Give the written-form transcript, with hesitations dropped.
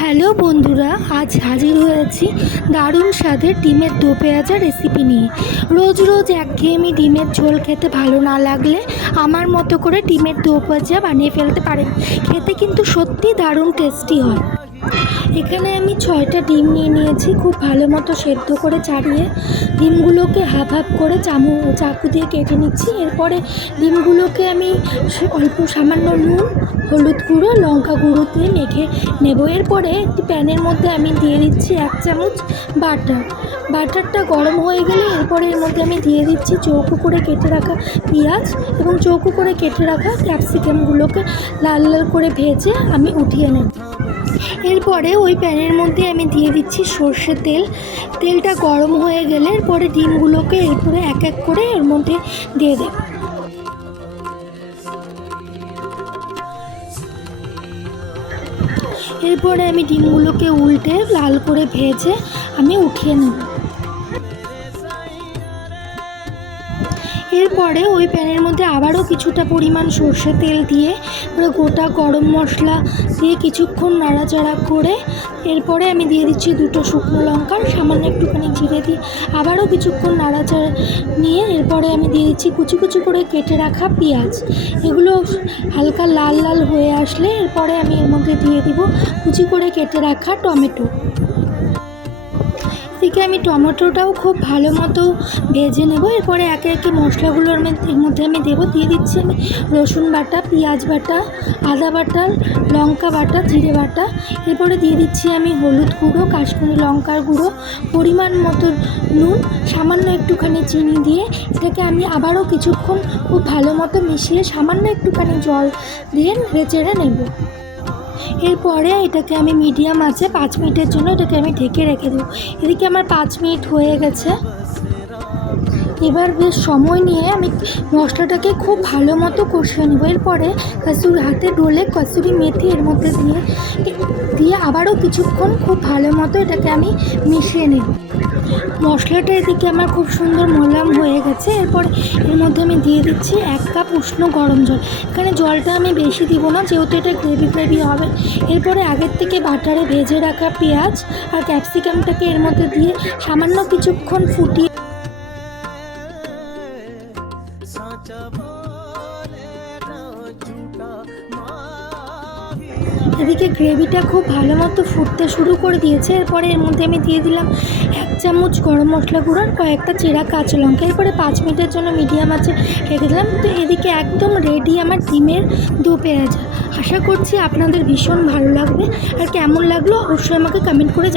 Hello বন্ধুরা, আজ হাজির হয়েছি দারুণ স্বাদের ডিমের দো পেঁয়াজা রেসিপি নিয়ে। রোজ রোজ একঘেয়েমি ডিমের ঝোল খেতে ভালো না লাগলে আমার মতো করে ডিমের দো পেঁয়াজা বানিয়ে ফেলতে পারেন। খেতে কিন্তু সত্যি দারুণ টেস্টি হয়। এখানে আমি 6টা ডিম নিয়ে নিয়েছি। খুব ভালো মতো সেদ্ধ করে ছাড়িয়ে ডিমগুলোকে হাফ হাফ করে চাকু দিয়ে কেটে নিচ্ছি। এরপরে ডিমগুলোকে আমি অল্প সামান্য নুন, হলুদ গুঁড়ো, লঙ্কা গুঁড়ো দিয়ে মেখে নেব। এরপরে একটি প্যানের মধ্যে আমি দিয়ে দিচ্ছি 1 চামচ বাটার। বাটারটা গরম হয়ে গেলে এরপরে এর মধ্যে আমি দিয়ে দিচ্ছি চৌকো করে কেটে রাখা পেঁয়াজ এবং চৌকো করে কেটে রাখা ক্যাপসিকামগুলোকে লাল লাল করে ভেজে আমি উঠিয়ে নেব। এরপরে ওই প্যানের মধ্যে আমি দিয়ে দিচ্ছি সর্ষের তেল। তেলটা গরম হয়ে গেলে এরপরে ডিমগুলোকে এরপরে এক এক করে এর মধ্যে দিয়ে দেব। এরপরে আমি ডিমগুলোকে উল্টে লাল করে ভেজে আমি উঠিয়ে নেব। এরপরে ওই প্যানের মধ্যে আবারও কিছুটা পরিমাণ সর্ষের তেল দিয়ে গোটা গরম মশলা দিয়ে কিছুক্ষণ নাড়াচাড়া করে এরপরে আমি দিয়ে দিচ্ছি 2টো শুকনো লঙ্কা, সামান্য একটুখানি জিরে দিয়ে আবারও কিছুক্ষণ নাড়াচাড়া নিয়ে এরপরে আমি দিয়ে দিচ্ছি কুচি কুচি করে কেটে রাখা পেঁয়াজ। এগুলো হালকা লাল লাল হয়ে আসলে এরপরে আমি এর মধ্যে দিয়ে দিব কুচি করে কেটে রাখা টমেটো। এদিকে আমি টমেটোটাও খুব ভালো মতো ভেজে নেব। এরপরে একে একে মশলাগুলো এর মধ্যে আমি দিয়ে দিচ্ছি আমি রসুন বাটা, পেঁয়াজ বাটা, আদা বাটা, লঙ্কা বাটা, জিরে বাটা। এরপরে দিয়ে দিচ্ছি আমি হলুদ গুঁড়ো, কাশ্মীরি লঙ্কার গুঁড়ো, পরিমাণ মতো নুন, সামান্য একটুখানি চিনি দিয়ে এটাকে আমি আবারও কিছুক্ষণ খুব ভালো মতো মিশিয়ে সামান্য একটুখানি জল দিয়ে নেড়ে নেব। এরপরে এটাকে আমি মিডিয়াম আঁচে 5 মিনিটের জন্য এটাকে আমি ঢেকে রেখে দেবো। এদিকে আমার 5 মিনিট হয়ে গেছে। এবার বেশ সময় নিয়ে আমি মশলাটাকে খুব ভালো মতো কষিয়ে নেব। এরপরে হাতে ডলে কসুরি মেথি এর মধ্যে দিয়ে আবারও কিছুক্ষণ খুব ভালো মতো এটাকে আমি মিশিয়ে নেব। মশলাটা এদিকে আমার খুব সুন্দর মোলায়েম হয়ে গেছে। এরপরে এর মধ্যে আমি দিয়ে দিচ্ছি 1 কাপ উষ্ণ গরম জল। এখানে জলটা আমি বেশি দিব না, যেহেতু এটা গ্রেভি হবে। এরপরে আগের থেকে বাটারে ভেজে রাখা পেঁয়াজ আর ক্যাপসিকামটাকে এর মধ্যে দিয়ে সামান্য কিছুক্ষণ ফুটিয়ে এদিকে গ্রেভিটা খুব ভালো মতো ফুটতে শুরু করে দিয়েছে। এরপরে এর মধ্যে আমি দিয়ে দিলাম 1 চামচ গরম মশলা গুঁড়ো আর কয়েকটা চেরা কাঁচা লঙ্কা। এরপরে 5 মিনিটের জন্য মিডিয়াম আঁচে রেখে দিলাম। তো এদিকে একদম রেডি আমার ডিমের দো পেঁয়াজা। আশা করছি আপনাদের ভীষণ ভালো লাগবে। আর কেমন লাগলো অবশ্যই আমাকে কমেন্ট করে